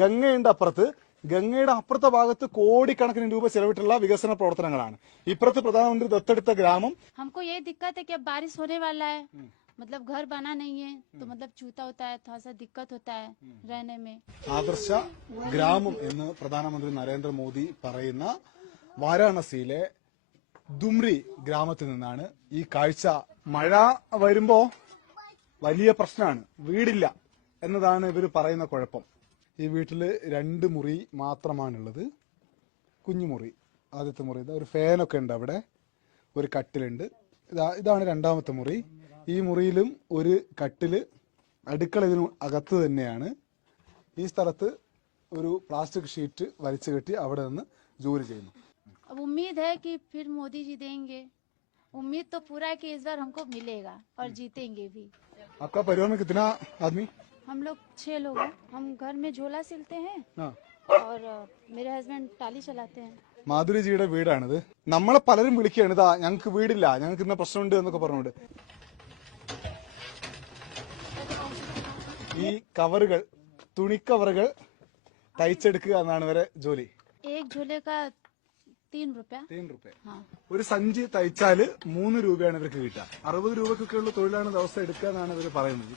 ഗംഗയുണ്ട് അപ്പുറത്ത്. ഗംഗയുടെ അപ്പുറത്തെ ഭാഗത്ത് കോടിക്കണക്കിന് രൂപ ചെലവിട്ടുള്ള വികസന പ്രവർത്തനങ്ങളാണ്. ഇപ്പുറത്ത് പ്രധാനമന്ത്രി ദത്തെടുത്ത ഗ്രാമം. हमको ये दिक्कत है कि अब बारिश होने वाला है, मतलब घर बना नहीं है तो मतलब चूता होता है, थोड़ा सा दिक्कत होता है रहने में. ആദർശ ഗ്രാമം എന്ന് പ്രധാനമന്ത്രി നരേന്ദ്രമോദി പറയുന്ന വാരാണസിയിലെ ദുംറി ഗ്രാമത്തിൽ നിന്നാണ് ഈ കാഴ്ച. മഴ വരുമ്പോ വലിയ പ്രശ്നമാണ്, വീടില്ല എന്നതാണ് ഇവർ പറയുന്ന കുഴപ്പം. ഈ വീട്ടില് 2 മുറി മാത്രമാണുള്ളത്. കുഞ്ഞുമുറി, ആദ്യത്തെ മുറി. ഒരു ഫാനൊക്കെ ഉണ്ട് അവിടെ, ഒരു കട്ടിലുണ്ട്. ഇതാണ് രണ്ടാമത്തെ മുറി. ഈ മുറിയിലും ഒരു കട്ടില്, അടുക്കള ഇതിന് അകത്ത് തന്നെയാണ്. ഈ സ്ഥലത്ത് ഒരു പ്ലാസ്റ്റിക് ഷീറ്റ് വലിച്ചു കെട്ടി അവിടെ നിന്ന് ജോലി ചെയ്യുന്നു. अब उम्मीद है कि फिर मोदी जी देंगे. उम्मीद तो पूरा है कि इस बार हमको मिलेगा और जीतेंगे भी. आपका परिवार में कितना आदमी? हम लोग 6 लोग हैं. हम घर में झोला सिलते हैं और मेरे हस्बैंड टाली चलाते हैं. മാധുരിജിയുടെ വീടാണിത്. നമ്മളെ പലരും വിളിക്കുകയാണ്, ഇതാ ഞങ്ങൾക്ക് വീടില്ല, ഞങ്ങൾക്ക് ഇന്ന പ്രശ്നമുണ്ട് എന്നൊക്കെ പറഞ്ഞുകൊണ്ട്. ഈ കവറുകൾ, തുണിക്കവറുകൾ തയ്ച്ചെടുക്കുക എന്നാണ് ഇവരെ ജോലി. एक झोले का 3 रुपया. 3 രൂപ. ഒരു സഞ്ചി തയ്ച്ചാല് 3 രൂപയാണ് ഇവർക്ക് കിട്ടുക. 60 രൂപക്കൊക്കെയുള്ള തൊഴിലാണ് ദിവസം എടുക്കുക എന്നാണ് ഇവർ പറയുന്നത്.